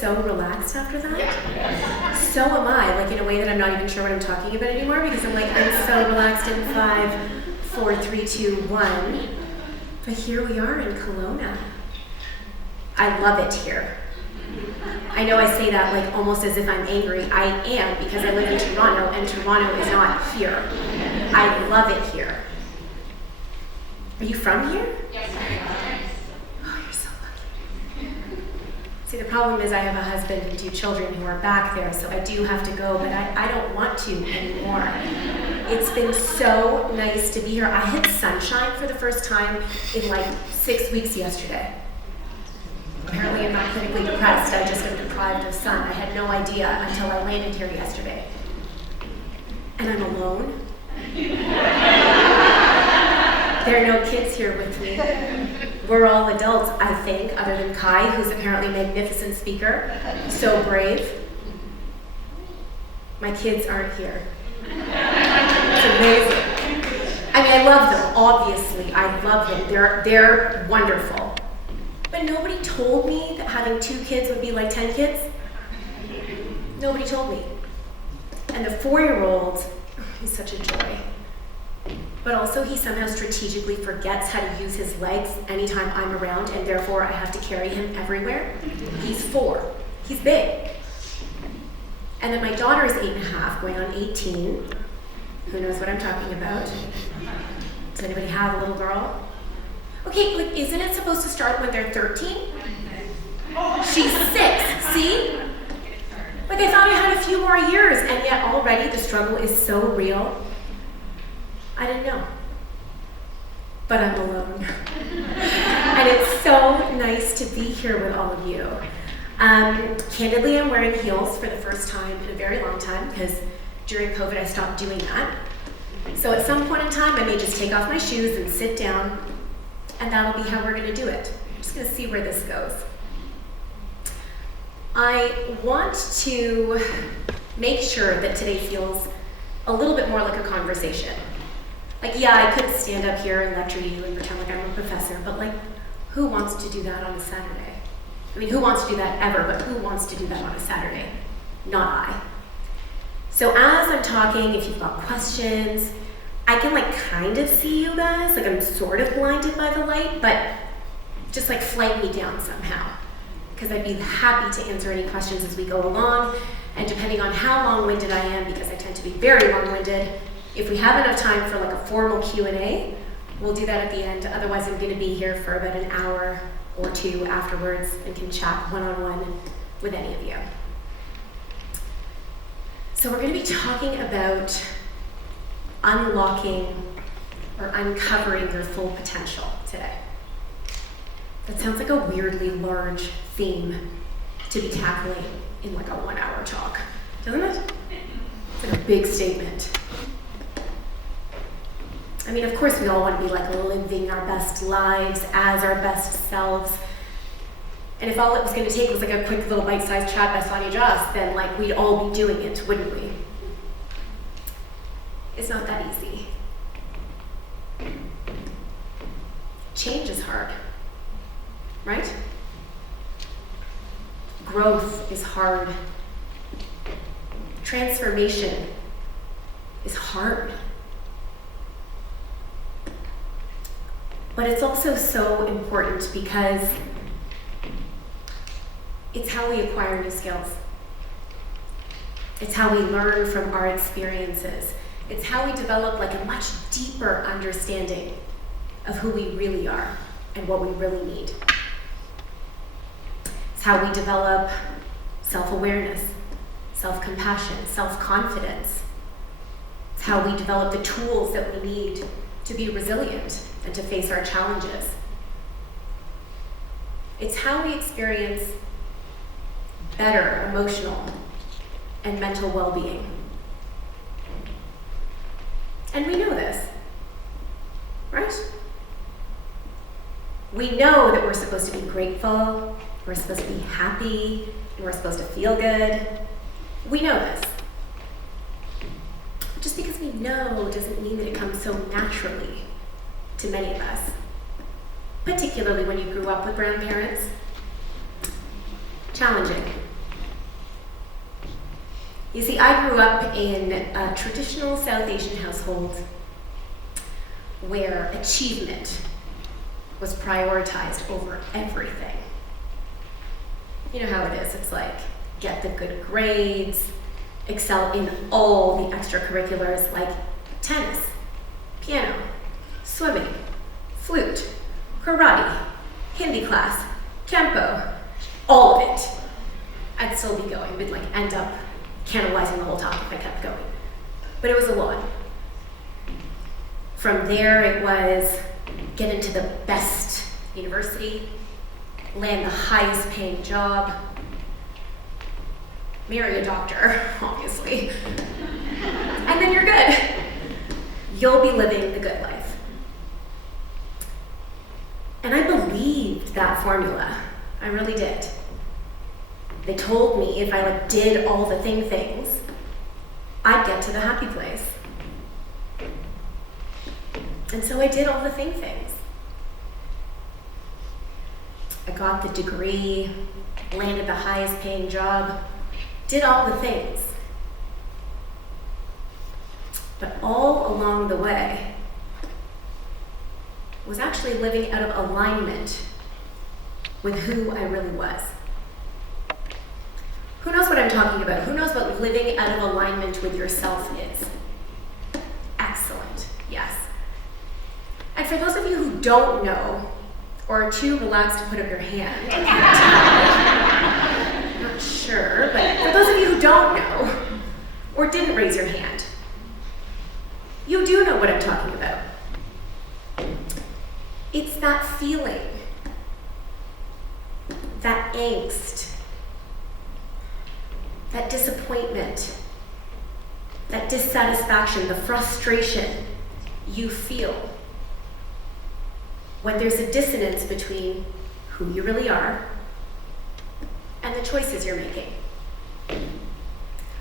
so relaxed after that? So am I, like in a way that I'm not even sure what I'm talking about anymore, because I'm like, I'm so relaxed in 5, 4, 3, 2, 1. But here we are in Kelowna. I love it here. I know I say that like almost as if I'm angry. I am, because I live in Toronto, and Toronto is not here. I love it here. Are you from here? Yes. Oh, you're so lucky. See, the problem is I have a husband and 2 children who are back there, so I do have to go, but I don't want to anymore. It's been so nice to be here. I had sunshine for the first time in like 6 weeks yesterday. Apparently I'm not clinically depressed, I just am deprived of sun. I had no idea until I landed here yesterday. And I'm alone. There are no kids here with me. We're all adults, I think, other than Kai, who's apparently a magnificent speaker, so brave. My kids aren't here. It's amazing. I mean, I love them, obviously. I love them. They're wonderful. But nobody told me that having 2 kids would be like 10 kids. Nobody told me. And the 4-year-old, he's such a joy. But also he somehow strategically forgets how to use his legs anytime I'm around, and therefore I have to carry him everywhere. He's 4. He's big. And then my daughter is 8.5, going on 18. Who knows what I'm talking about? Does anybody have a little girl? Okay, like, isn't it supposed to start when they're 13? She's 6, see? Like, I thought I had a few more years, and yet already the struggle is so real. I didn't know. But I'm alone. And it's so nice to be here with all of you. Candidly, I'm wearing heels for the first time in a very long time, because during COVID I stopped doing that. So at some point in time, I may just take off my shoes and sit down, and that'll be how we're gonna do it. I'm just gonna see where this goes. I want to make sure that today feels a little bit more like a conversation. Like, yeah, I could stand up here and lecture you and pretend like I'm a professor, but like, who wants to do that on a Saturday? I mean, who wants to do that ever, but who wants to do that on a Saturday? Not I. So as I'm talking, if you've got questions, I can like kind of see you guys, like I'm sort of blinded by the light, but just like flag me down somehow, because I'd be happy to answer any questions as we go along, and depending on how long-winded I am, because I tend to be very long-winded, if we have enough time for like a formal Q&A, we'll do that at the end. Otherwise, I'm gonna be here for about an hour or 2 afterwards and can chat one-on-one with any of you. So we're gonna be talking about unlocking or uncovering your full potential today. That sounds like a weirdly large theme to be tackling in like a 1-hour talk, doesn't it? It's like a big statement. I mean, of course we all want to be like living our best lives as our best selves. And if all it was going to take was like a quick little bite-sized chat by Sonia Jhas, then like we'd all be doing it, wouldn't we? It's not that easy. Change is hard, right? Growth is hard. Transformation is hard. But it's also so important because it's how we acquire new skills. It's how we learn from our experiences. It's how we develop like a much deeper understanding of who we really are and what we really need. It's how we develop self-awareness, self-compassion, self-confidence. It's how we develop the tools that we need to be resilient and to face our challenges. It's how we experience better emotional and mental well-being. And we know this, right? We know that we're supposed to be grateful, we're supposed to be happy, and we're supposed to feel good. We know this. Just because we know doesn't mean that it comes so naturally to many of us, particularly when you grew up with grandparents. Challenging, You see, I grew up in a traditional South Asian household where achievement was prioritized over everything. You know how it is. It's like, get the good grades, excel in all the extracurriculars like tennis, piano, swimming, flute, karate, Hindi class, Kempo, all of it. I'd still be going, but like end up cannibalizing the whole topic if I kept going. But it was a lot. From there, it was get into the best university, land the highest paying job, marry a doctor, obviously, and then you're good. You'll be living the good life. And I believed that formula. I really did. They told me if I did all the things, I'd get to the happy place. And so I did all the things. I got the degree, landed the highest paying job, did all the things. But all along the way was actually living out of alignment with who I really was. Who knows what I'm talking about? Who knows what living out of alignment with yourself is? Excellent, yes. And for those of you who don't know, or are too relaxed to put up your hand, I'm not sure, but for those of you who don't know, or didn't raise your hand, you do know what I'm talking about. It's that feeling, that angst, that disappointment, that dissatisfaction, the frustration you feel when there's a dissonance between who you really are and the choices you're making.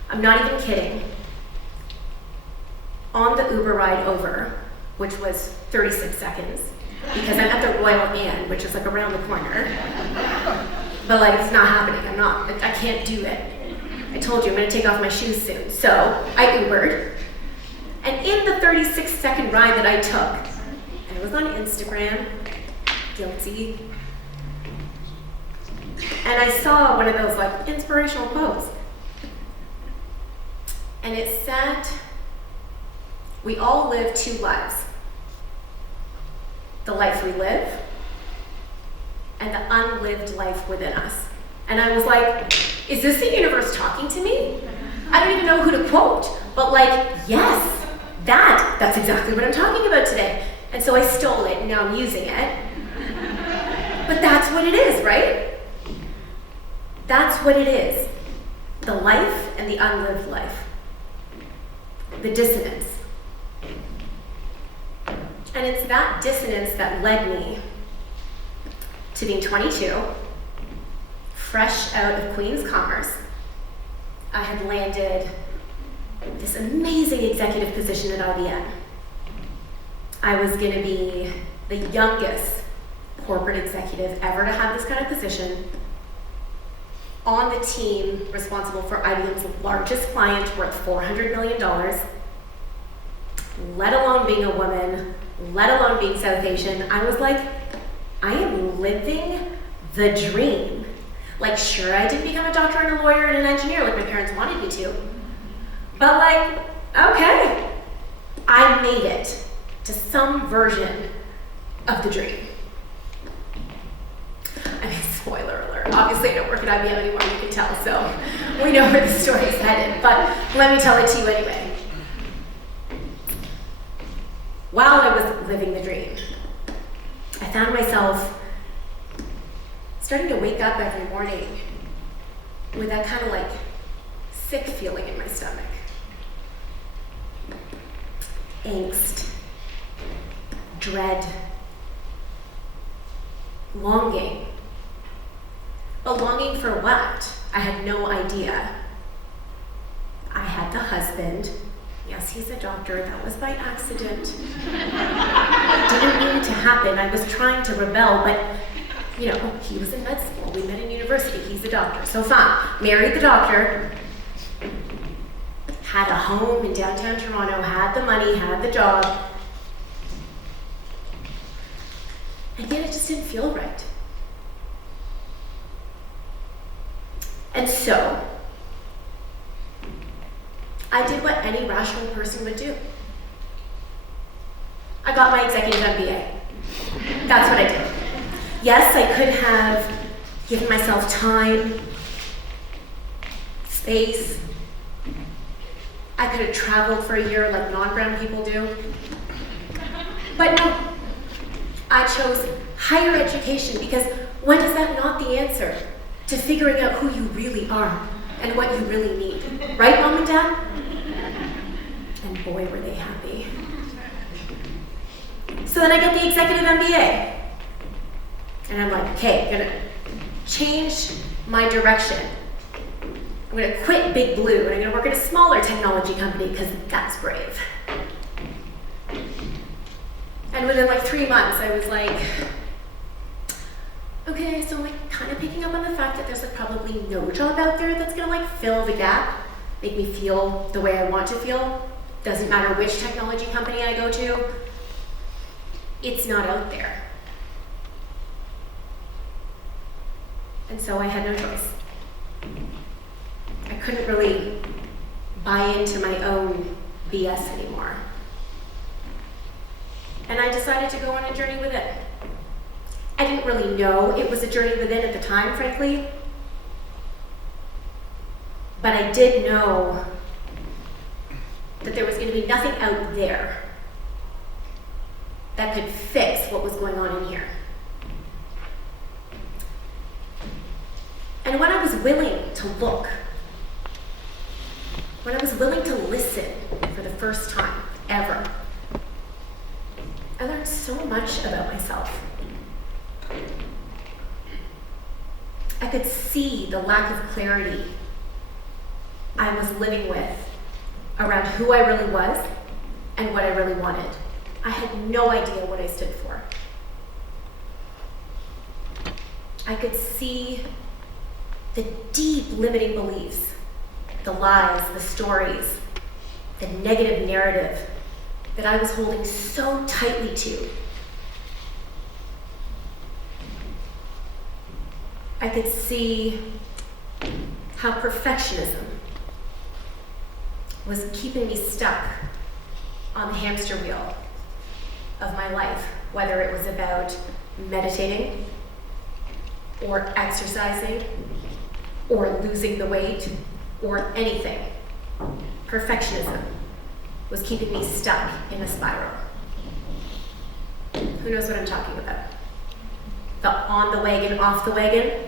I'm not even kidding. On the Uber ride over, which was 36 seconds, because I'm at the Royal Anne, which is around the corner, but it's not happening. I can't do it. I told you I'm gonna take off my shoes soon. So I Ubered, and in the 36-second ride that I took, I was on Instagram, guilty, and I saw one of those inspirational quotes, and it said, "We all live two lives, the life we live and the unlived life within us." And I was like, is this the universe talking to me? I don't even know who to quote, but yes, that's exactly what I'm talking about today. And so I stole it, and now I'm using it. But that's what it is, right? That's what it is. The life and the unlived life. The dissonance. And it's that dissonance that led me to being 22, fresh out of Queen's Commerce. I had landed this amazing executive position at IBM. I was going to be the youngest corporate executive ever to have this kind of position on the team responsible for IBM's largest client worth $400 million, let alone being a woman, let alone being South Asian. I was like, I am living the dream. Sure, I didn't become a doctor and a lawyer and an engineer like my parents wanted me to, but okay, I made it to some version of the dream. Spoiler alert, obviously I don't work at IBM anymore, you can tell, so we know where the story's headed, but let me tell it to you anyway. While I was living the dream, I found myself starting to wake up every morning with that kind of sick feeling in my stomach. Angst, dread, longing. But longing for what? I had no idea. I had the husband. Yes, he's a doctor. That was by accident. Didn't mean it to happen. I was trying to rebel, but he was in med school. We met in university. He's a doctor. So fine. Married the doctor. had a home in downtown Toronto, had the money, had the job, and yet it just didn't feel right. And so, I did what any rational person would do. I got my executive MBA. That's what I did. Yes, I could have given myself time, space. I could have traveled for a year like non-brown people do. But no, I chose higher education because when is that not the answer to figuring out who you really are and what you really need? Right, Mom and Dad? And boy, were they happy. So then I get the executive MBA. And I'm like, okay, I'm gonna change my direction. I'm gonna quit Big Blue and I'm gonna work at a smaller technology company because that's brave. And within like 3 months, I was like, okay, so I'm like kind of picking up on the fact that there's like probably no job out there that's gonna like fill the gap, make me feel the way I want to feel. Doesn't matter which technology company I go to, it's not out there. And so I had no choice. I couldn't really buy into my own BS anymore. And I decided to go on a journey with it. I didn't really know it was a journey within at the time, frankly. But I did know that there was going to be nothing out there that could fix what was going on in here. And when I was willing to look, when I was willing to listen for the first time ever, I learned so much about myself. I could see the lack of clarity I was living with around who I really was and what I really wanted. I had no idea what I stood for. I could see the deep limiting beliefs, the lies, the stories, the negative narrative that I was holding so tightly to. I could see how perfectionism was keeping me stuck on the hamster wheel of my life, whether it was about meditating or exercising or losing the weight or anything. Perfectionism was keeping me stuck in a spiral. Who knows what I'm talking about? The on the wagon, off the wagon,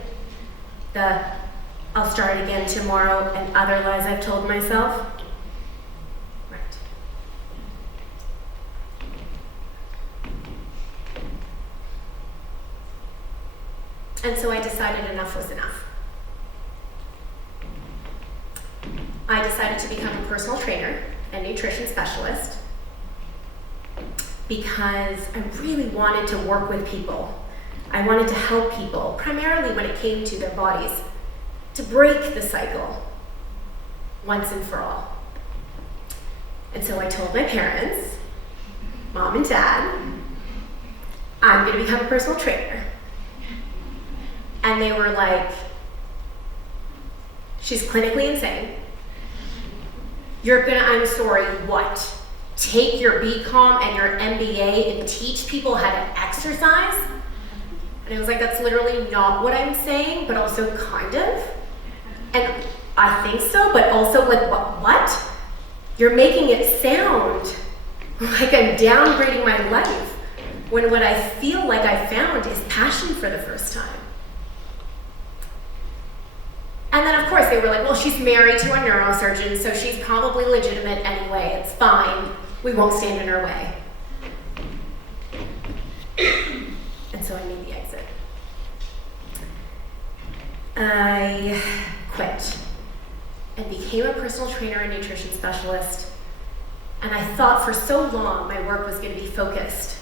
the I'll start again tomorrow and other lies I've told myself. Right. And so I decided enough was enough. I decided to become a personal trainer and nutrition specialist because I really wanted to work with people. I wanted to help people, primarily when it came to their bodies, to break the cycle once and for all. And so I told my parents, Mom and Dad, I'm going to become a personal trainer. And they were like, she's clinically insane. You're gonna, I'm sorry, what? Take your BCom and your MBA and teach people how to exercise? And I was like, that's literally not what I'm saying, but also kind of. And I think so, but also like, what? You're making it sound like I'm downgrading my life when what I feel like I found is passion for the first time. And then of course they were like, well, she's married to a neurosurgeon, so she's probably legitimate anyway, it's fine, we won't stand in her way. And so I made the exit. I quit and became a personal trainer and nutrition specialist. And I thought for so long my work was going to be focused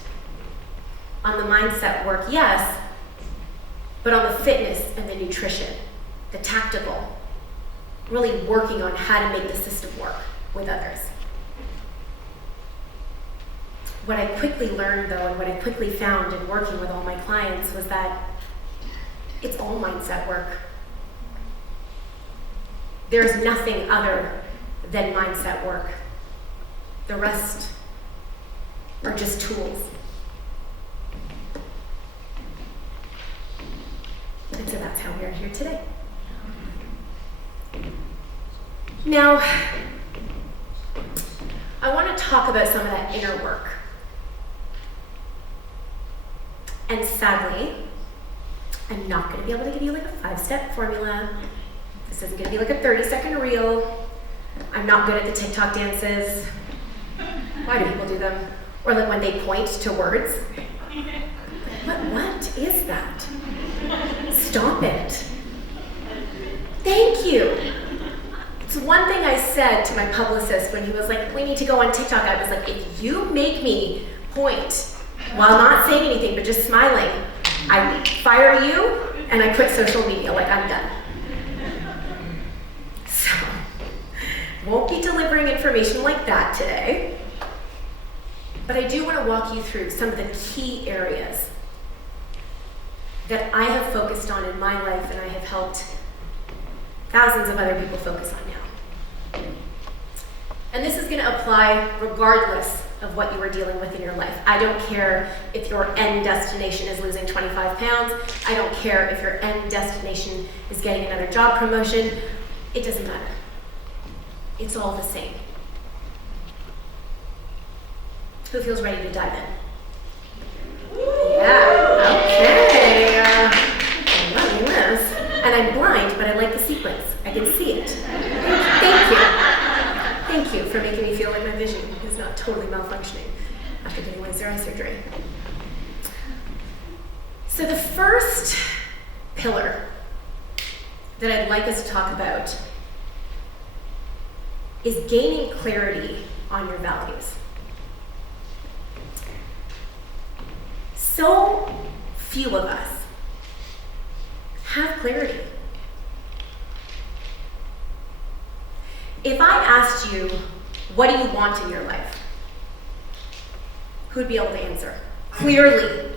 on the mindset work, yes, but on the fitness and the nutrition, the tactical, really working on how to make the system work. with others. What I quickly learned, though, and what I quickly found in working with all my clients was that it's all mindset work. There's nothing other than mindset work. The rest are just tools. And so that's how we are here today. Now, I want to talk about some of that inner work. And sadly, I'm not going to be able to give you like a 5-step formula. This isn't going to be like a 30-second reel. I'm not good at the TikTok dances. Why do people do them? Or like when they point to words. What is that? Stop it. Thank you. It's one thing I said to my publicist when he was like, we need to go on TikTok. I was like, if you make me point while not saying anything but just smiling, I fire you and I quit social media. Like, I'm done. So, won't be delivering information like that today. But I do want to walk you through some of the key areas that I have focused on in my life and I have helped thousands of other people focus on now. And this is going to apply regardless of what you are dealing with in your life. I don't care if your end destination is losing 25 pounds. I don't care if your end destination is getting another job promotion. It doesn't matter. It's all the same. Who feels ready to dive in? Yeah, okay. I'm loving this. And I'm blind, but I like the sequence. I can see it. Thank you. Thank you for making me feel like my vision is not totally malfunctioning after getting laser eye surgery. So the first pillar that I'd like us to talk about is gaining clarity on your values. So few of us have clarity. If I asked you, what do you want in your life? Who'd be able to answer? Clearly,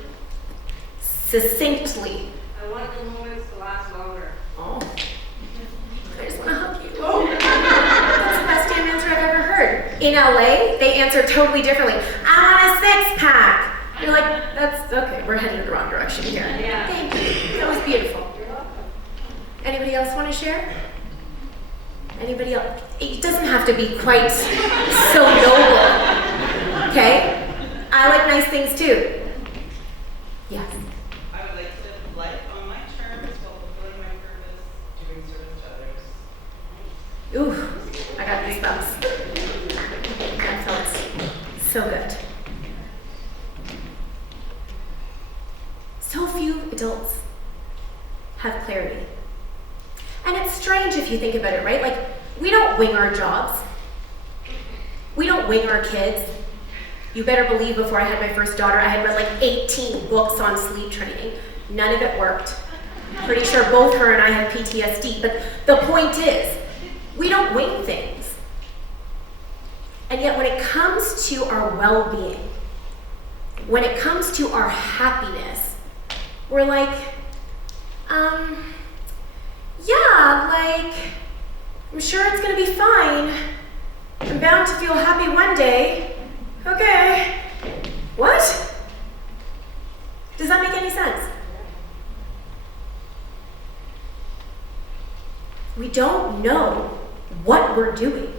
succinctly. I want the moments to last longer. Oh, I just want to hug you. Oh. That's the best damn answer I've ever heard. In LA, they answer totally differently. I want a 6-pack. You're like, that's okay, we're heading in the wrong direction here. Yeah. Thank you. That was beautiful. You're welcome. Anybody else want to share? Anybody else? It doesn't have to be quite so noble. Okay? I like nice things too. Yes. I would like to live life on my terms while fulfilling my purpose, doing service to others. Ooh, I got goosebumps. That felt so good. So few adults have clarity. And it's strange if you think about it, right? Like, we don't wing our jobs. We don't wing our kids. You better believe before I had my first daughter, I had read like 18 books on sleep training. None of it worked. Pretty sure both her and I had PTSD. But the point is, we don't wing things. And yet when it comes to our well-being, when it comes to our happiness, we're like, yeah, like, I'm sure it's gonna be fine. I'm bound to feel happy one day. Okay. What? Does that make any sense? We don't know what we're doing.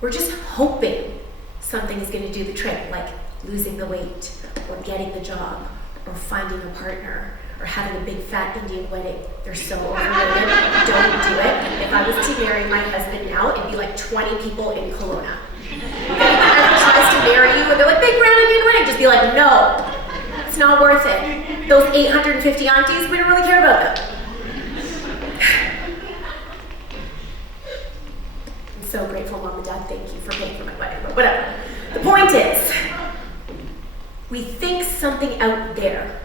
We're just hoping something is gonna do the trick, like losing the weight, or getting the job, or finding a partner, or having a big fat Indian wedding. They're so overrated. Don't do it. If I was to marry my husband now, it'd be like 20 people in Kelowna. And tries to marry you, and they're like, big brown Indian wedding. Just be like, no, it's not worth it. Those 850 aunties, we don't really care about them. I'm so grateful, Mom and Dad. Thank you for paying for my wedding, but whatever. The point is, we think something out there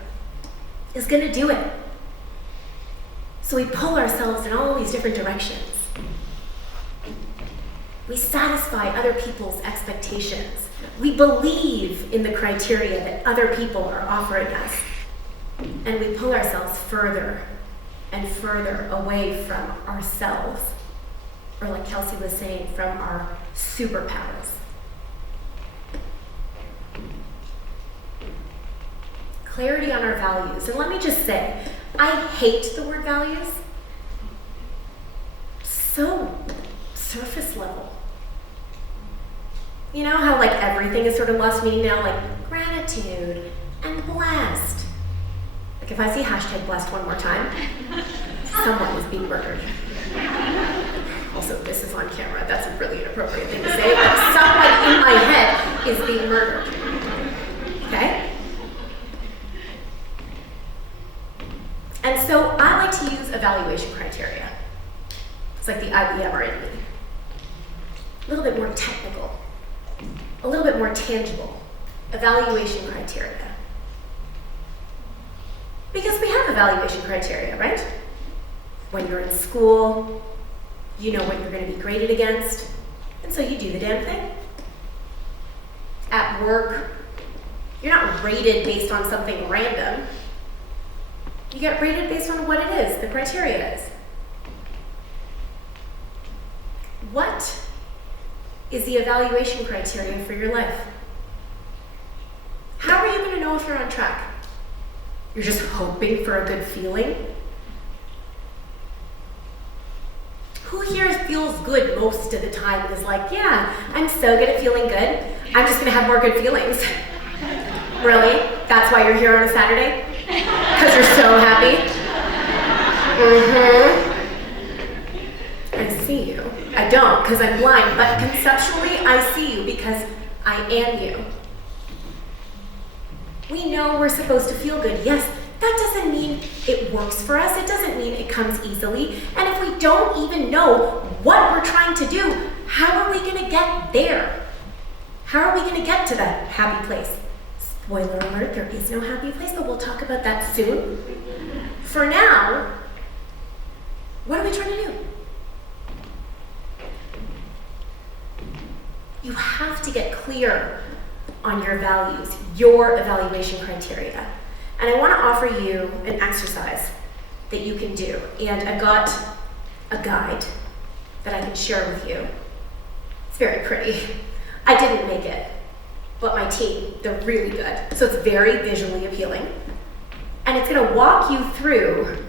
is going to do it. So we pull ourselves in all these different directions. We satisfy other people's expectations. We believe in the criteria that other people are offering us. And we pull ourselves further and further away from ourselves. Or like Kelsey was saying, from our superpowers. Clarity on our values. And let me just say, I hate the word values. So surface level. You know how like everything is sort of lost meaning now, like gratitude and blessed. Like if I see hashtag blessed one more time, someone is being murdered. Also, this is on camera. That's a really inappropriate thing to say, but someone in my head is being murdered. Okay? And so I like to use evaluation criteria. It's like the IBMer in me. A little bit more technical, a little bit more tangible. Evaluation criteria. Because we have evaluation criteria, right? When you're in school, you know what you're going to be graded against, and so you do the damn thing. At work, you're not rated based on something random. You get rated based on what it is, the criteria is. What is the evaluation criteria for your life? How are you going to know if you're on track? You're just hoping for a good feeling? Who here feels good most of the time and is like, yeah, I'm so good at feeling good, I'm just going to have more good feelings? Really? That's why you're here on a Saturday? Because you're so happy? I see you. I don't, because I'm blind, but conceptually, I see you because I am you. We know we're supposed to feel good. Yes, that doesn't mean it works for us. It doesn't mean it comes easily. And if we don't even know what we're trying to do, how are we going to get there? How are we going to get to that happy place? Spoiler alert, there is no happy place, but we'll talk about that soon. For now, what are we trying to do? You have to get clear on your values, your evaluation criteria. And I want to offer you an exercise that you can do. And I've got a guide that I can share with you. It's very pretty. I didn't make it, but my team, they're really good. So it's very visually appealing. And it's going to walk you through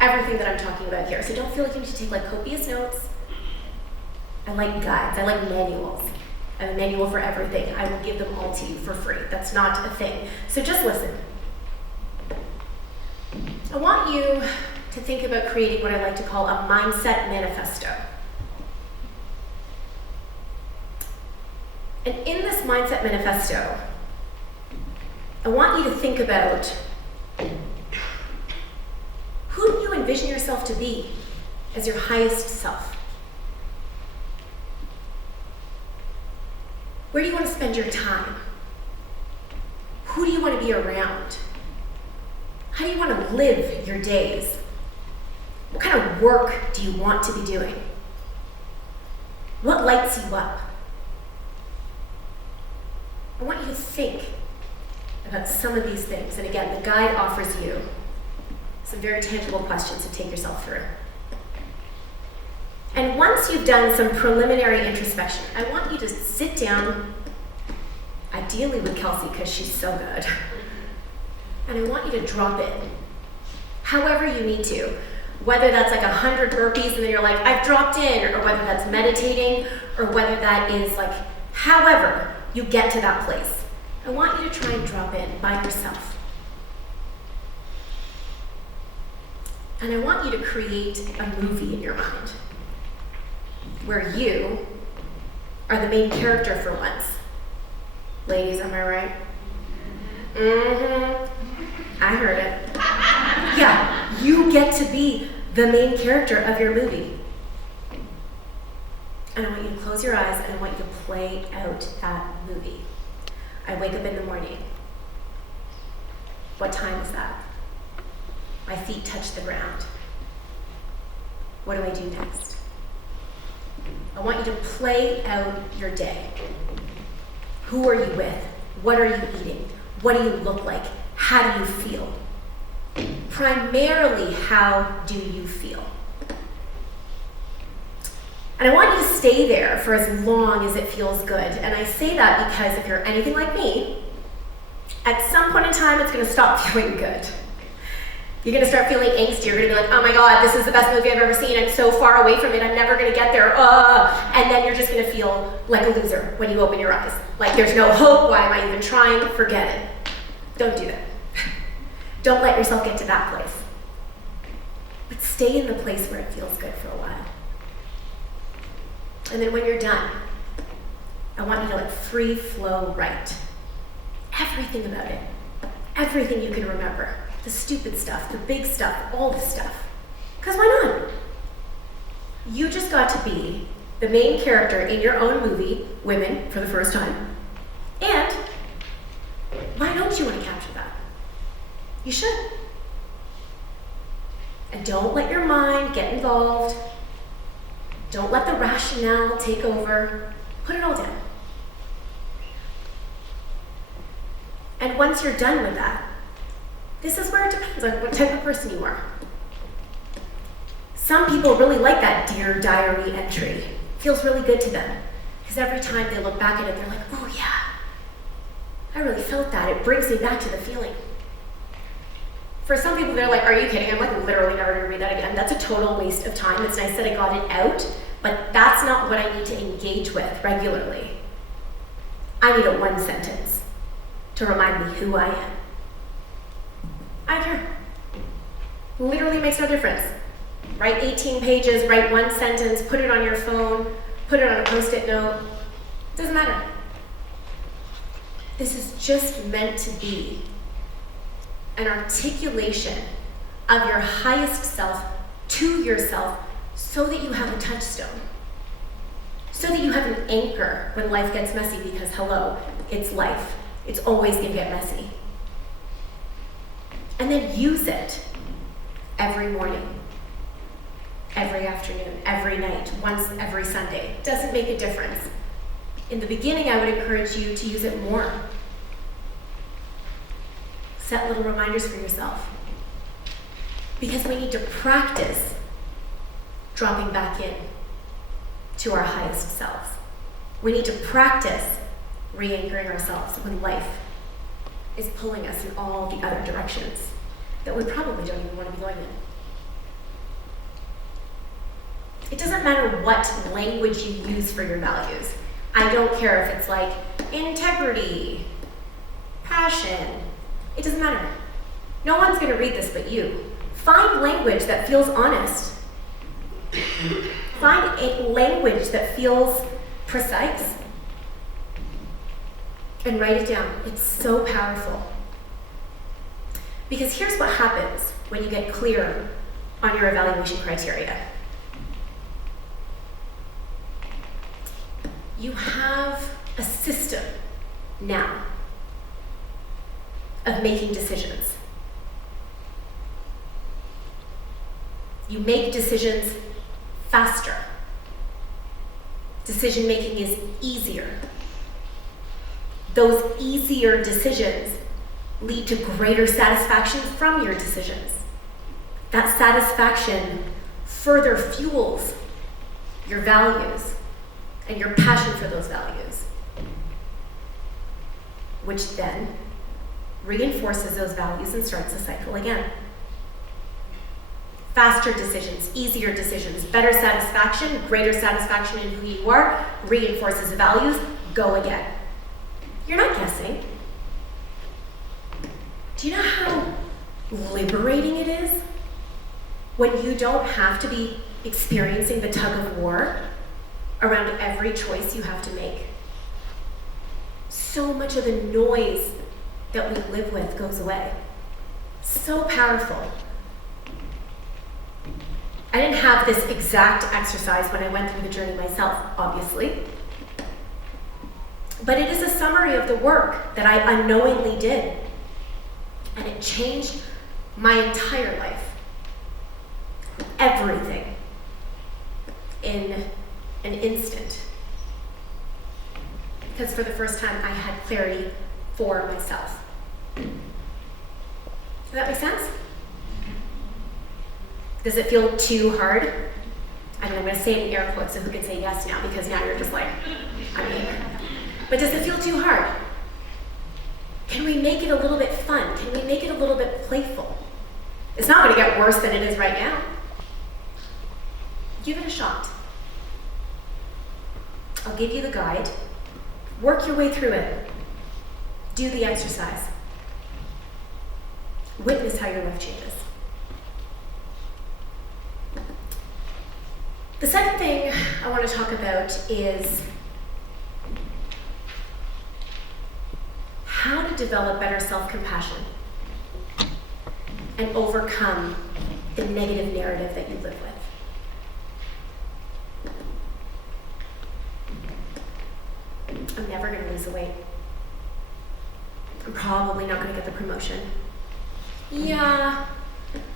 everything that I'm talking about here. So don't feel like you need to take like copious notes. I like guides. I like manuals. I have a manual for everything. I will give them all to you for free. That's not a thing. So just listen. I want you to think about creating what I like to call a mindset manifesto. And in this mindset manifesto, I want you to think about who do you envision yourself to be as your highest self? Where do you want to spend your time? Who do you want to be around? How do you want to live your days? What kind of work do you want to be doing? What lights you up? I want you to think about some of these things. And again, the guide offers you some very tangible questions to take yourself through. And once you've done some preliminary introspection, I want you to sit down, ideally with Kelsey because she's so good. And I want you to drop in, however you need to. Whether that's like 100 burpees and then you're like, I've dropped in, or whether that's meditating, or whether that is like, however you get to that place. I want you to try and drop in by yourself. And I want you to create a movie in your mind where you are the main character for once. Ladies, am I right? I heard it. Yeah, you get to be the main character of your movie. And I want you to close your eyes and I want you to play out that movie. I wake up in the morning. What time is that? My feet touch the ground. What do I do next? I want you to play out your day. Who are you with? What are you eating? What do you look like? How do you feel? Primarily, how do you feel? And I want you to stay there for as long as it feels good. And I say that because if you're anything like me, at some point in time, it's going to stop feeling good. You're going to start feeling angsty. You're going to be like, oh my God, this is the best movie I've ever seen. I'm so far away from it. I'm never going to get there. And then you're just going to feel like a loser when you open your eyes. Like there's no hope. Why am I even trying? Forget it. Don't do that. Don't let yourself get to that place. But stay in the place where it feels good for a while. And then when you're done, I want you to let free flow write. Everything about it. Everything you can remember. The stupid stuff, the big stuff, all the stuff. Because why not? You just got to be the main character in your own movie, Women, for the first time. And why don't you want to capture that? You should. And don't let your mind get involved. Don't let the rationale take over. Put it all down. And once you're done with that, this is where it depends on what type of person you are. Some people really like that Dear Diary entry. It feels really good to them. Because every time they look back at it, they're like, oh yeah, I really felt that. It brings me back to the feeling. For some people, they're like, are you kidding? I'm like literally never gonna read that again. That's a total waste of time. It's nice that I got it out, but that's not what I need to engage with regularly. I need a one sentence to remind me who I am. I don't care. Literally makes no difference. Write 18 pages, write one sentence, put it on your phone, put it on a post-it note. Doesn't matter. This is just meant to be an articulation of your highest self to yourself so that you have a touchstone. So that you have an anchor when life gets messy because, hello, it's life. It's always going to get messy. And then use it every morning, every afternoon, every night, once every Sunday. Doesn't make a difference. In the beginning, I would encourage you to use it more. Set little reminders for yourself. Because we need to practice dropping back in to our highest selves. We need to practice re-anchoring ourselves when life is pulling us in all the other directions that we probably don't even want to be going in. It doesn't matter what language you use for your values. I don't care if it's like integrity, passion. It doesn't matter. No one's going to read this but you. Find language that feels honest. Find a language that feels precise. And write it down. It's so powerful. Because here's what happens when you get clear on your evaluation criteria. You have a system now of making decisions. You make decisions faster. Decision making is easier. Those easier decisions lead to greater satisfaction from your decisions. That satisfaction further fuels your values and your passion for those values, which then reinforces those values and starts the cycle again. Faster decisions, easier decisions, better satisfaction, greater satisfaction in who you are, reinforces the values, go again. You're not guessing. Do you know how liberating it is when you don't have to be experiencing the tug of war around every choice you have to make? So much of the noise that we live with goes away. So powerful. I didn't have this exact exercise when I went through the journey myself, obviously. But it is a summary of the work that I unknowingly did. And it changed my entire life. Everything in an instant. Because for the first time, I had clarity for myself. Does that make sense? Does it feel too hard? I mean, I'm going to say it in air quotes, so who can say yes now? Because now you're just like, I mean. But does it feel too hard? Can we make it a little bit fun? Can we make it a little bit playful? It's not going to get worse than it is right now. Give it a shot. I'll give you the guide. Work your way through it. Do the exercise. Witness how your life changes. The second thing I want to talk about is how to develop better self-compassion and overcome the negative narrative that you live with. I'm never going to lose the weight. I'm probably not going to get the promotion. Yeah,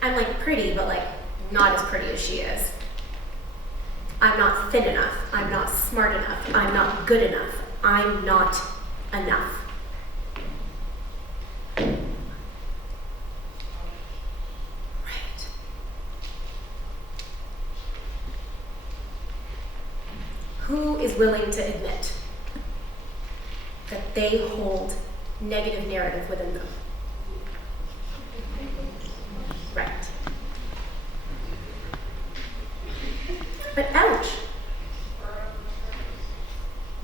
I'm like pretty, but like not as pretty as she is. I'm not thin enough. I'm not smart enough. I'm not good enough. I'm not enough. Right. Who is willing to admit that they hold negative narrative within them? Right. But ouch.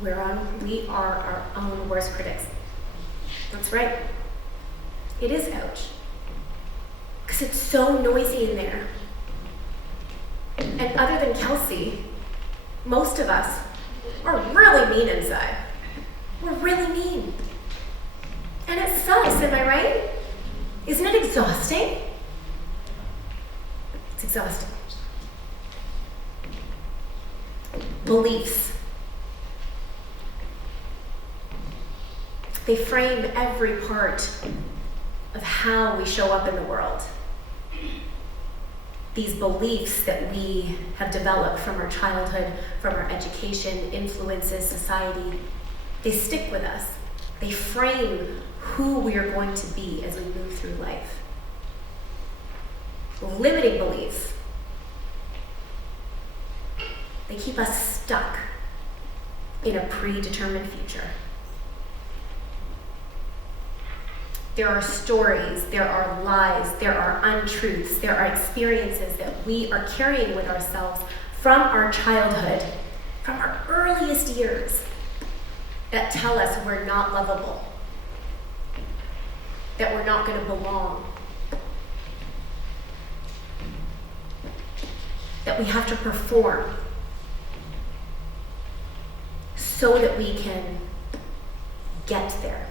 We are our own worst critics. That's right. It is ouch. Because it's so noisy in there. And other than Kelsey, most of us are really mean inside. We're really mean. And it sucks, am I right? Isn't it exhausting? It's exhausting. Beliefs. They frame every part of how we show up in the world. These beliefs that we have developed from our childhood, from our education, influences, society, they stick with us. They frame who we are going to be as we move through life. Limiting beliefs, they keep us stuck in a predetermined future. There are stories, there are lies, there are untruths, there are experiences that we are carrying with ourselves from our childhood, from our earliest years, that tell us we're not lovable, that we're not going to belong, that we have to perform so that we can get there,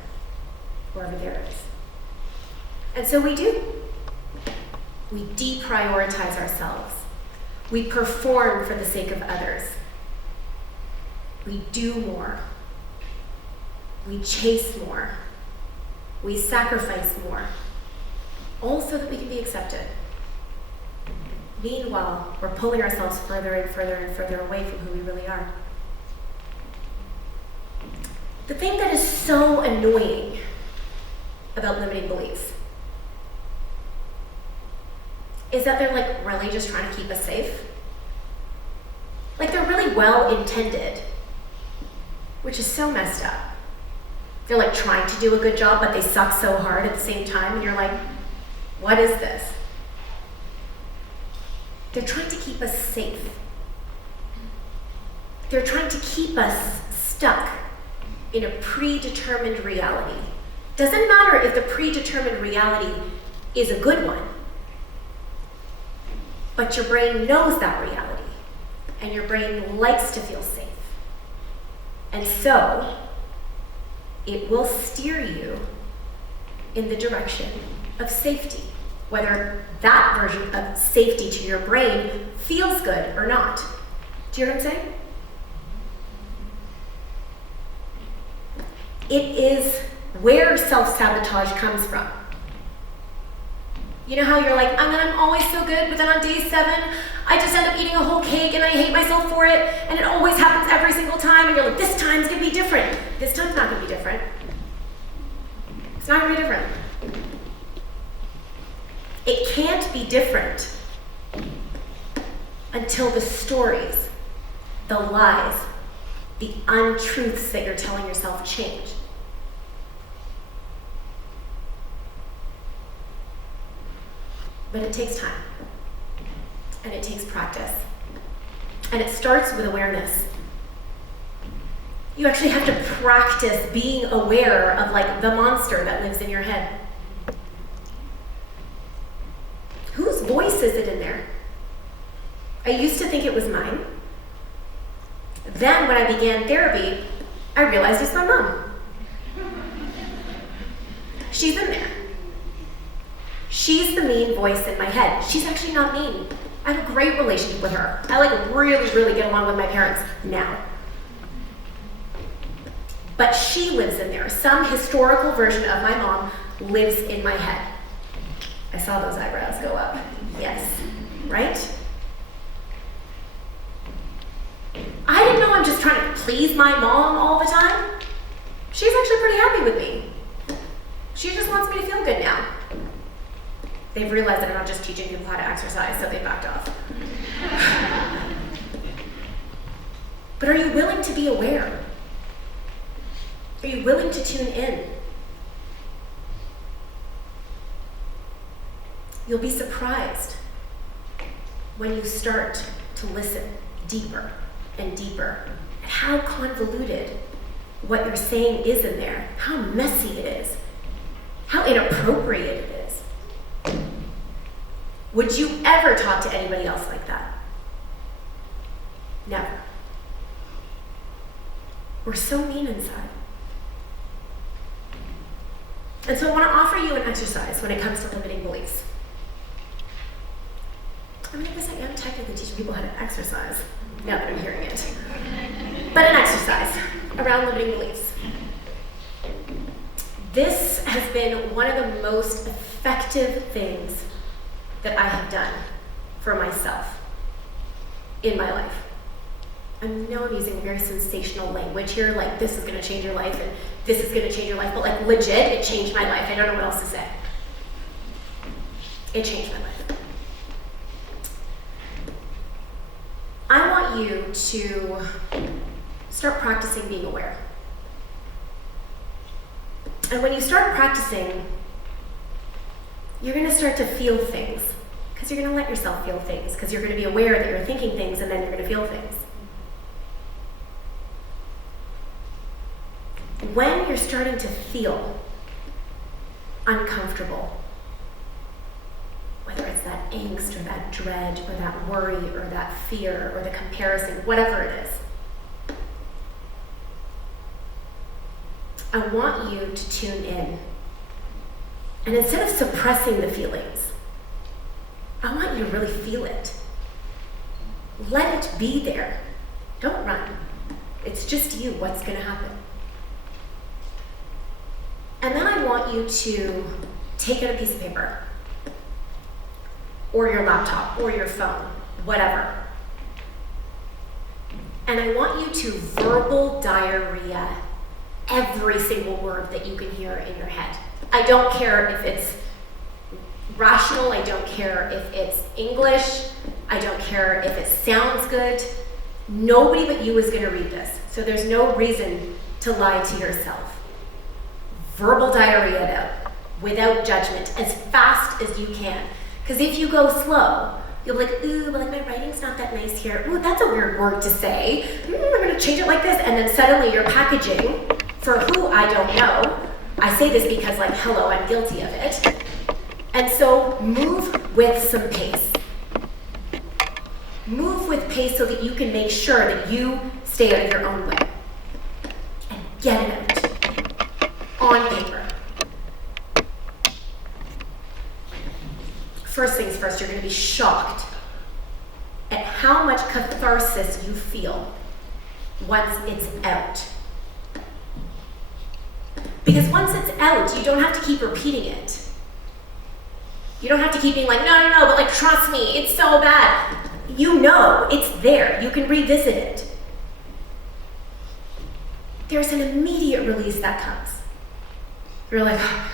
wherever there is. And so we do. We deprioritize ourselves. We perform for the sake of others. We do more. We chase more. We sacrifice more, all so that we can be accepted. Meanwhile, we're pulling ourselves further and further and further away from who we really are. The thing that is so annoying about limiting beliefs is that they're like really just trying to keep us safe. Like they're really well intended, which is so messed up. They're like trying to do a good job, but they suck so hard at the same time, and you're like, what is this? They're trying to keep us safe. They're trying to keep us stuck in a predetermined reality. Doesn't matter if the predetermined reality is a good one, but your brain knows that reality, and your brain likes to feel safe. And so, it will steer you in the direction of safety, whether that version of safety to your brain feels good or not. Do you hear what I'm saying? It is where self-sabotage comes from. You know how you're like, I'm always so good, but then on day 7, I just end up eating a whole cake and I hate myself for it, and it always happens every single time, and you're like, this time's gonna be different. This time's not gonna be different. It's not gonna be different. It can't be different until the stories, the lies, the untruths that you're telling yourself change. But it takes time, and it takes practice, and it starts with awareness. You actually have to practice being aware of like the monster that lives in your head. Whose voice is it in there? I used to think it was mine. Then when I began therapy, I realized it's my mom. She's in there. She's the mean voice in my head. She's actually not mean. I have a great relationship with her. I like really, really get along with my parents now. But she lives in there. Some historical version of my mom lives in my head. I saw those eyebrows go up. Yes, right? I didn't know I'm just trying to please my mom all the time. She's actually pretty happy with me. She just wants me to feel good now. They've realized that I'm not just teaching people how to exercise, so they backed off. But are you willing to be aware? Are you willing to tune in? You'll be surprised when you start to listen deeper and deeper at how convoluted what you're saying is in there, how messy it is, how inappropriate it is. Would you ever talk to anybody else like that? Never. We're so mean inside. And so I want to offer you an exercise when it comes to limiting beliefs. I mean, I guess I am technically teaching people how to exercise, now that I'm hearing it. But an exercise around limiting beliefs. This has been one of the most effective things that I have done for myself in my life. I know I'm using very sensational language here, like this is going to change your life and this is going to change your life, but like legit, it changed my life. I don't know what else to say. It changed my life. I want you to start practicing being aware. And when you start practicing, you're going to start to feel things, because you're going to let yourself feel things, because you're going to be aware that you're thinking things, and then you're going to feel things. When you're starting to feel uncomfortable, whether it's that angst or that dread or that worry or that fear or the comparison, whatever it is, I want you to tune in. And instead of suppressing the feelings, I want you to really feel it. Let it be there. Don't run. It's just you. What's going to happen? And then I want you to take out a piece of paper, or your laptop, or your phone, whatever. And I want you to verbal diarrhea every single word that you can hear in your head. I don't care if it's rational, I don't care if it's English, I don't care if it sounds good. Nobody but you is going to read this, so there's no reason to lie to yourself. Verbal diarrhea it out, without judgment, as fast as you can. Because if you go slow, you'll be like, ooh, but like my writing's not that nice here. Ooh, that's a weird word to say. I'm gonna change it like this. And then suddenly you're packaging for who I don't know. I say this because like, hello, I'm guilty of it. And so move with some pace. Move with pace so that you can make sure that you stay out of your own way. And get it out. On paper. First things first, you're going to be shocked at how much catharsis you feel once it's out. Because once it's out, you don't have to keep repeating it. You don't have to keep being like, no, but like, trust me, it's so bad. You know, it's there. You can revisit it. There's an immediate release that comes. You're like, oh,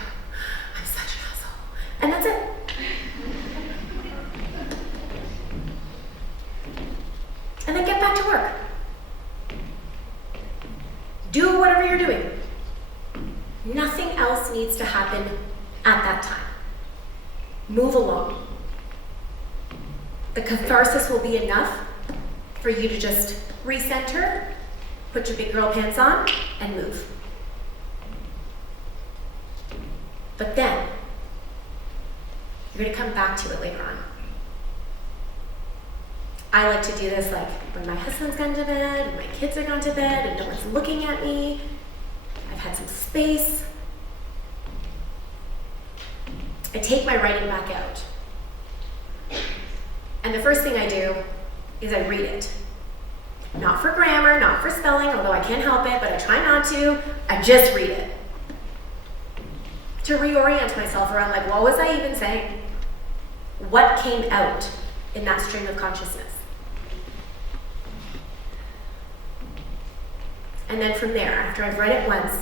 I'm such an asshole. And that's it. And then get back to work. Do whatever you're doing. Nothing else needs to happen at that time. Move along. The catharsis will be enough for you to just recenter, put your big girl pants on, and move. But then, you're gonna come back to it later on. I like to do this like when my husband's gone to bed, and my kids are gone to bed, and no one's looking at me. I've had some space. I take my writing back out. And the first thing I do is I read it. Not for grammar, not for spelling, although I can't help it, but I try not to. I just read it. To reorient myself around like, what was I even saying? What came out in that stream of consciousness? And then from there, after I've read it once,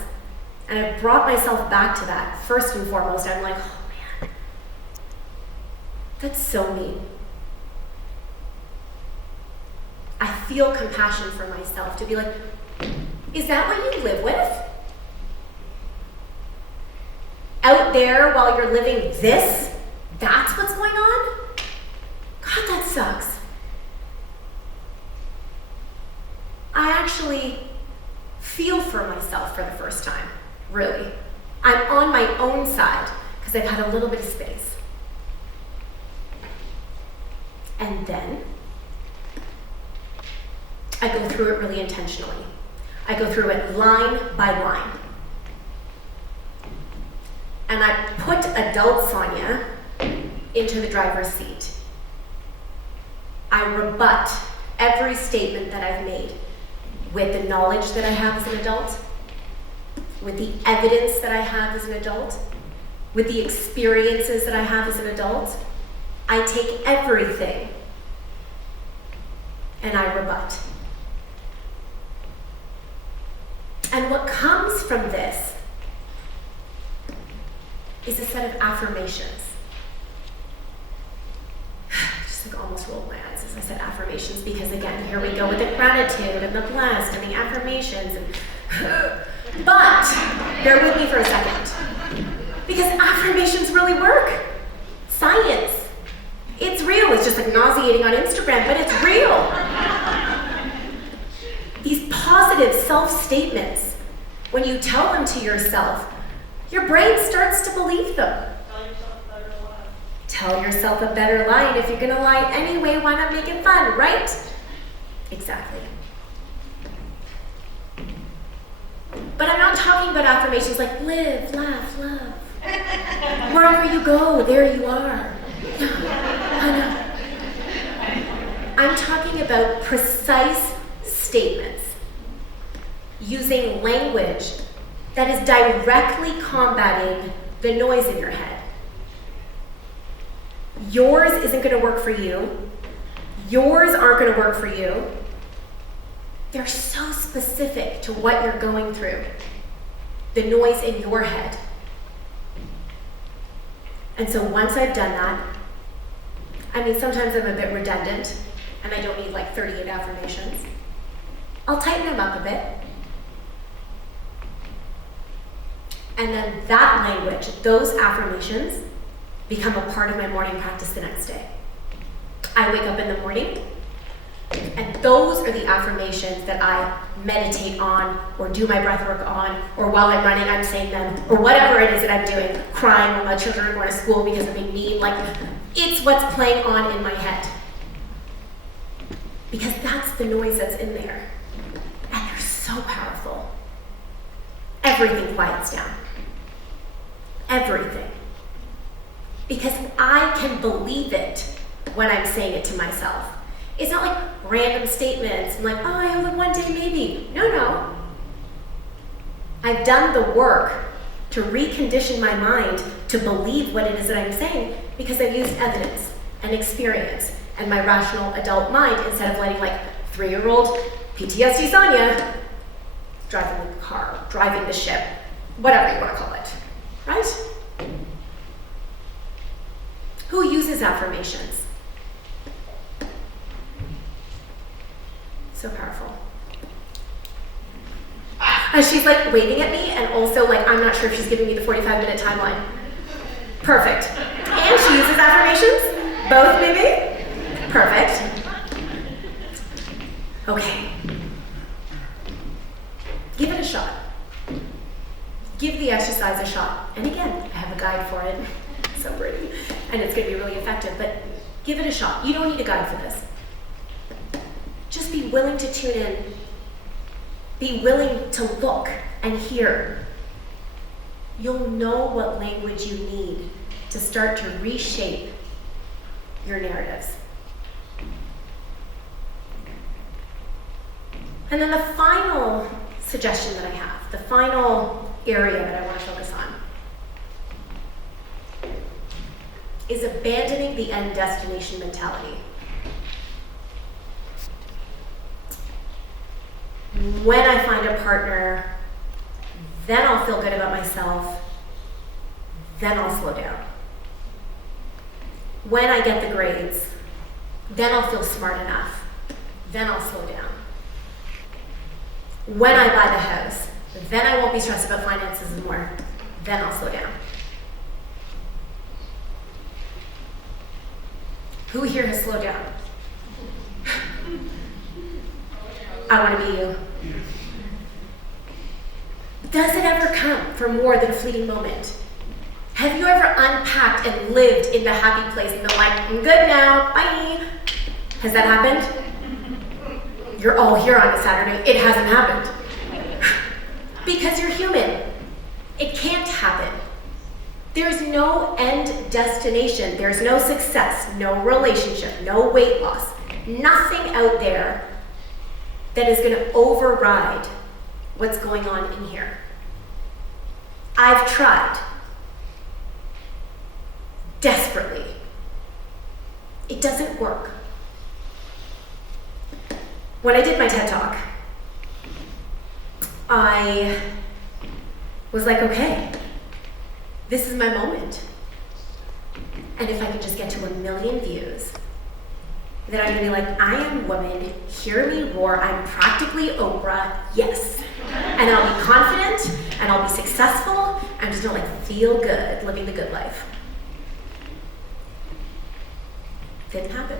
and I've brought myself back to that, first and foremost, I'm like, oh man, that's so mean. I feel compassion for myself to be like, is that what you live with? Out there while you're living this, that's what's going on? God, that sucks. I actually feel for myself for the first time, really. I'm on my own side because I've had a little bit of space. And then I go through it really intentionally. I go through it line by line. And I put adult Sonia into the driver's seat. I rebut every statement that I've made with the knowledge that I have as an adult, with the evidence that I have as an adult, with the experiences that I have as an adult. I take everything and I rebut. And what comes from this is a set of affirmations. I just like almost rolled my eyes as I said affirmations because again, here we go with the gratitude and the blessed and the affirmations. But bear with me for a second because affirmations really work. Science. It's real. It's just like nauseating on Instagram, but it's real. These positive self-statements, when you tell them to yourself, your brain starts to believe them. Tell yourself a better lie, and if you're gonna lie anyway, why not make it fun, right? Exactly. But I'm not talking about affirmations like live, laugh, love. Wherever you go, there you are. I know. I'm talking about precise statements using language that is directly combating the noise in your head. Yours isn't going to work for you. Yours aren't going to work for you. They're so specific to what you're going through, the noise in your head. And so once I've done that, I mean, sometimes I'm a bit redundant and I don't need like 38 affirmations. I'll tighten them up a bit. And then that language, those affirmations, become a part of my morning practice the next day. I wake up in the morning, and those are the affirmations that I meditate on, or do my breath work on, or while I'm running, I'm saying them, or whatever it is that I'm doing, crying while my children are going to school because I'm being mean. Like, it's what's playing on in my head. Because that's the noise that's in there. And they're so powerful. Everything quiets down. Everything. Because I can believe it when I'm saying it to myself. It's not like random statements. I'm like, oh, I only one day maybe. No. I've done the work to recondition my mind to believe what it is that I'm saying, because I've used evidence and experience and my rational adult mind instead of letting like 3-year-old PTSD Sonia driving the car, driving the ship, whatever you want to call it, right? Who uses affirmations? So powerful. And she's like waving at me, and also like I'm not sure if she's giving me the 45-minute timeline. Perfect. And she uses affirmations? Both maybe? Perfect. Okay. Give it a shot. Give the exercise a shot. And again, I have a guide for it. It's so pretty. And it's going to be really effective, but give it a shot. You don't need a guide for this. Just be willing to tune in. Be willing to look and hear. You'll know what language you need to start to reshape your narratives. And then the final suggestion that I have, the final area that I want to focus on, is abandoning the end destination mentality. When I find a partner, then I'll feel good about myself, then I'll slow down. When I get the grades, then I'll feel smart enough, then I'll slow down. When I buy the house, then I won't be stressed about finances anymore, then I'll slow down. Who here has slowed down? I want to be you. Does it ever come for more than a fleeting moment? Have you ever unpacked and lived in the happy place and been like, I'm good now, bye? Has that happened? You're all here on a Saturday. It hasn't happened. Because you're human. It can't happen. There's no end destination. There's no success, no relationship, no weight loss. Nothing out there that is going to override what's going on in here. I've tried. Desperately. It doesn't work. When I did my TED Talk, I was like, okay, this is my moment. And if I can just get to 1 million views, then I'm gonna be like, I am woman, hear me roar, I'm practically Oprah, yes. And then I'll be confident, and I'll be successful, I'm just gonna like feel good, living the good life. Didn't happen.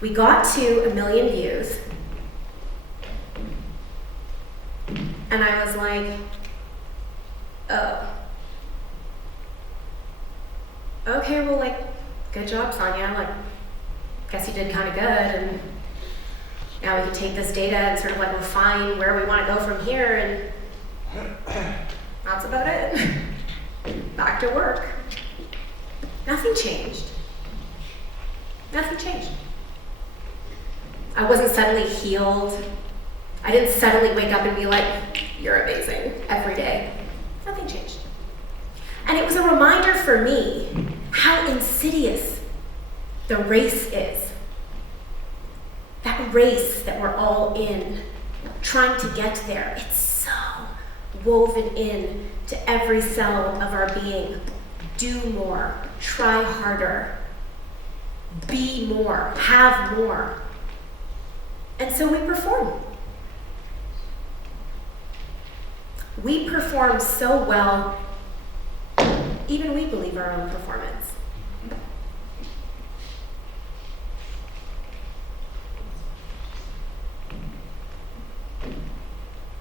We got to 1 million views, and I was like, oh. Okay, well, like, good job, Sonia. Like, guess you did kind of good, and now we can take this data and sort of like refine where we want to go from here, and that's about it. Back to work. Nothing changed. Nothing changed. I wasn't suddenly healed. I didn't suddenly wake up and be like, you're amazing, every day. Nothing changed. And it was a reminder for me how insidious the race is. That race that we're all in, trying to get there. It's so woven in to every cell of our being. Do more, try harder, be more, have more. And so we perform. We perform so well, even we believe our own performance.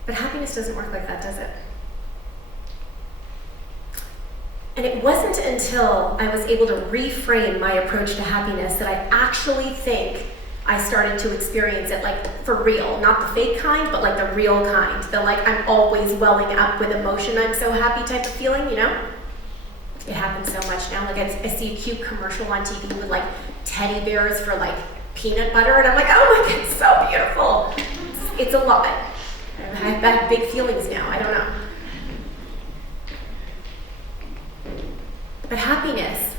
But happiness doesn't work like that, does it? And it wasn't until I was able to reframe my approach to happiness that I actually think I started to experience it like for real, not the fake kind, but like the real kind. The like I'm always welling up with emotion, I'm so happy type of feeling, you know? It happens so much now. Like I see a cute commercial on TV with like teddy bears for like peanut butter, and I'm like, oh my God, it's so beautiful. It's a lot. I have big feelings now, I don't know. But happiness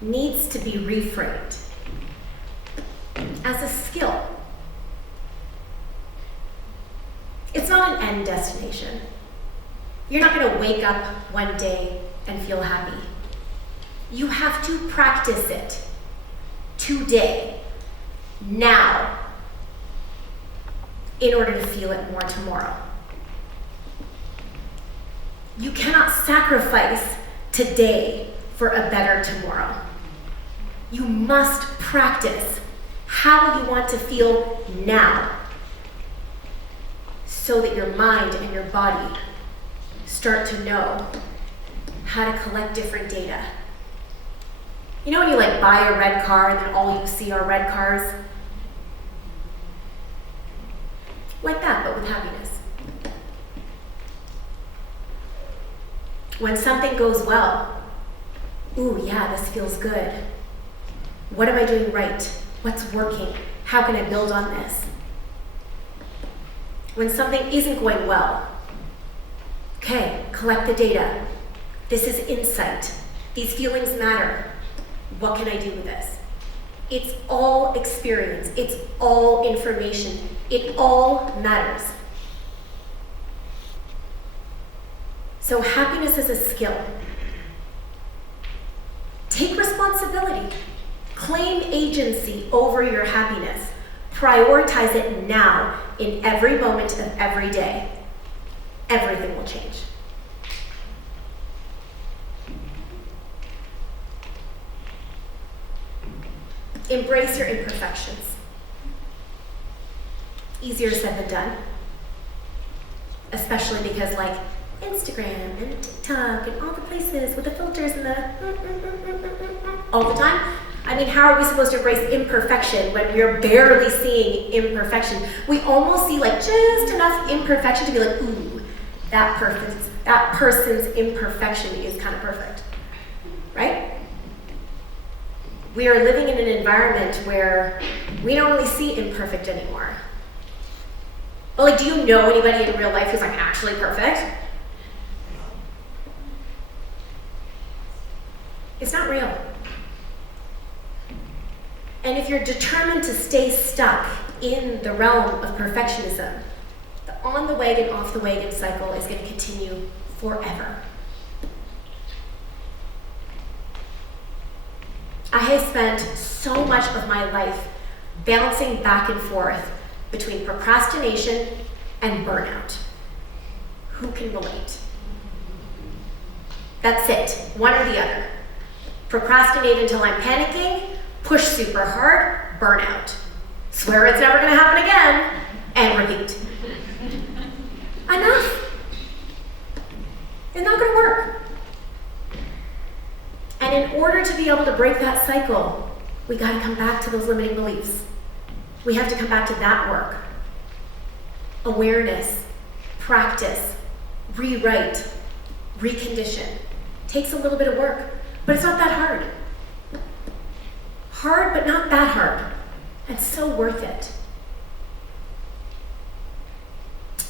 needs to be reframed as a skill. It's not an end destination. You're not going to wake up one day and feel happy. You have to practice it today, now, in order to feel it more tomorrow. You cannot sacrifice today for a better tomorrow. You must practice how you want to feel now so that your mind and your body start to know how to collect different data. You know when you buy a red car and then all you see are red cars? Like that, but with happiness. When something goes well, ooh, yeah, this feels good. What am I doing right? What's working? How can I build on this? When something isn't going well, okay, collect the data. This is insight. These feelings matter. What can I do with this? It's all experience. It's all information. It all matters. So happiness is a skill. Take responsibility. Claim agency over your happiness. Prioritize it now in every moment of every day. Everything will change. Embrace your imperfections. Easier said than done. Especially because Instagram and TikTok and all the places with the filters and all the time. I mean, how are we supposed to embrace imperfection when we're barely seeing imperfection? We almost see just enough imperfection to be ooh, that person's imperfection is kind of perfect, right? We are living in an environment where we don't really see imperfect anymore. But do you know anybody in real life who's actually perfect? It's not real. And if you're determined to stay stuck in the realm of perfectionism, the on the wagon, off the wagon cycle is going to continue forever. I have spent so much of my life bouncing back and forth between procrastination and burnout. Who can relate? That's it, one or the other. Procrastinate until I'm panicking, push super hard, burnout. Swear it's never going to happen again, and repeat. Enough. It's not going to work. And in order to be able to break that cycle, we got to come back to those limiting beliefs. We have to come back to that work. Awareness, practice, rewrite, recondition. Takes a little bit of work, but it's not that hard. Hard, but not that hard. And so worth it.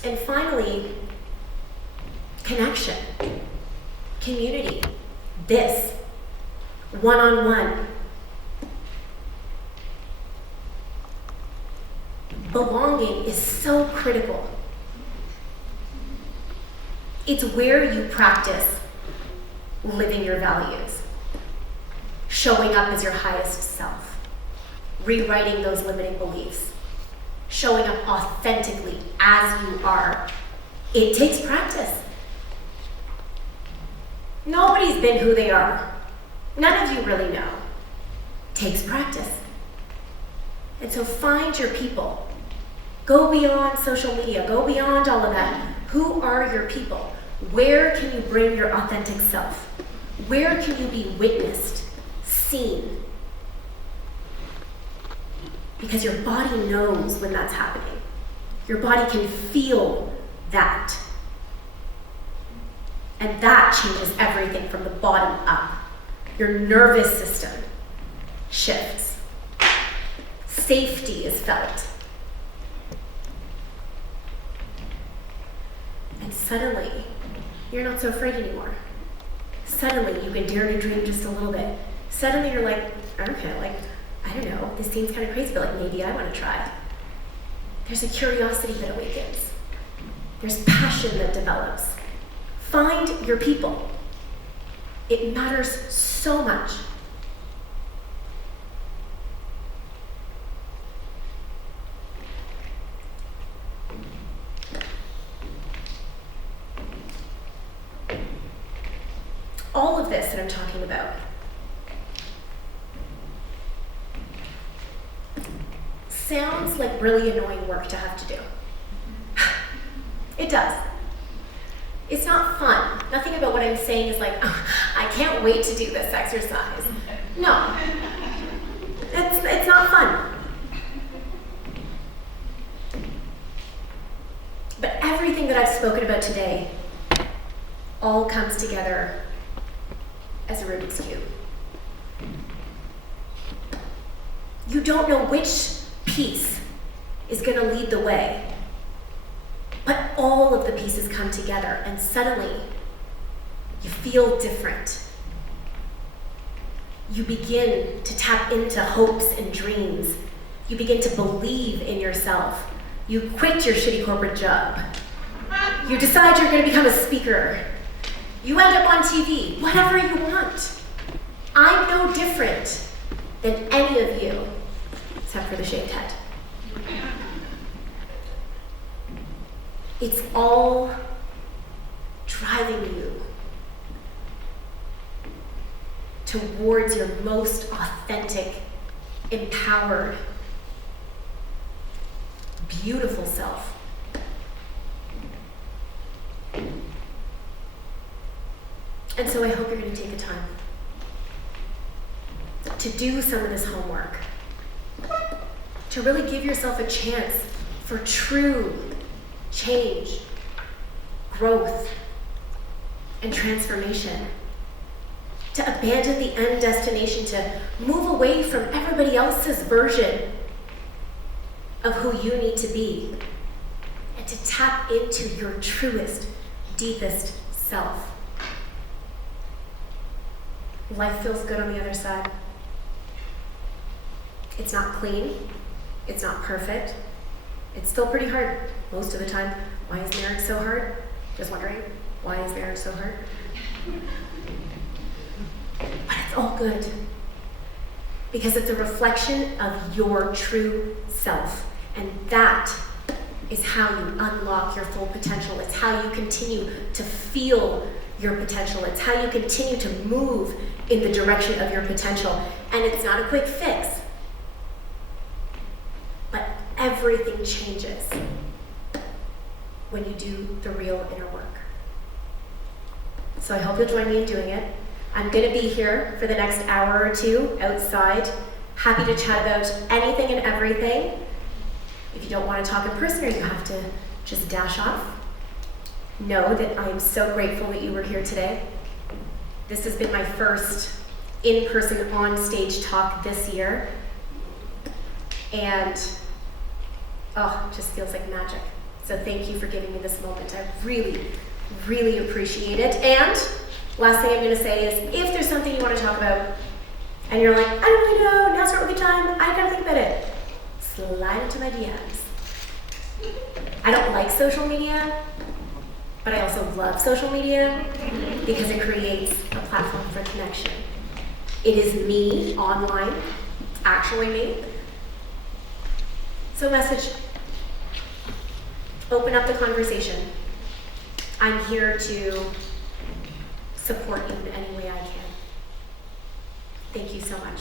And finally, connection, community, this, one-on-one. Belonging is so critical. It's where you practice living your values, showing up as your highest self, rewriting those limiting beliefs, showing up authentically as you are. It takes practice. Nobody's been who they are. None of you really know. Takes practice. And so find your people. Go beyond social media. Go beyond all of that. Who are your people? Where can you bring your authentic self? Where can you be witnessed, seen? Because your body knows when that's happening. Your body can feel that. And that changes everything from the bottom up. Your nervous system shifts. Safety is felt. And suddenly, you're not so afraid anymore. Suddenly, you can dare to dream just a little bit. Suddenly, you're like, okay, like, I don't know, this seems kind of crazy, but like maybe I want to try. There's a curiosity that awakens. There's passion that develops. Find your people. It matters so much. All of this that I'm talking about sounds like really annoying work to have to do. It does. It's not fun. Nothing about what I'm saying is like, oh, I can't wait to do this exercise. No. It's not fun. But everything that I've spoken about today all comes together as a Rubik's Cube. You don't know which piece is going to lead the way, but all of the pieces come together and suddenly you feel different. You begin to tap into hopes and dreams. You begin to believe in yourself. You quit your shitty corporate job. You decide you're going to become a speaker. You end up on TV, whatever you want. I'm no different than any of you, except for the shaved head. It's all driving you towards your most authentic, empowered, beautiful self. And so I hope you're going to take the time to do some of this homework, to really give yourself a chance for true change, growth, and transformation, to abandon the end destination, to move away from everybody else's version of who you need to be, and to tap into your truest, deepest self. Life feels good on the other side. It's not clean. It's not perfect. It's still pretty hard most of the time. Why is marriage so hard? Just wondering, why is marriage so hard? But it's all good. Because it's a reflection of your true self. And that is how you unlock your full potential. It's how you continue to feel your potential. It's how you continue to move in the direction of your potential. And it's not a quick fix. But everything changes when you do the real inner work. So I hope you'll join me in doing it. I'm going to be here for the next hour or two outside, happy to chat about anything and everything. If you don't want to talk in person or you have to just dash off, know that I am so grateful that you were here today. This has been my first in-person on-stage talk this year. And, it just feels like magic. So thank you for giving me this moment. I really, really appreciate it. And last thing I'm going to say is, if there's something you want to talk about, and you're like, I don't really know, now's not a good time, I gotta think about it, slide into my DMs. I don't like social media, but I also love social media because it creates a platform for connection. It is me online, actually me. So message, open up the conversation. I'm here to support you in any way I can. Thank you so much.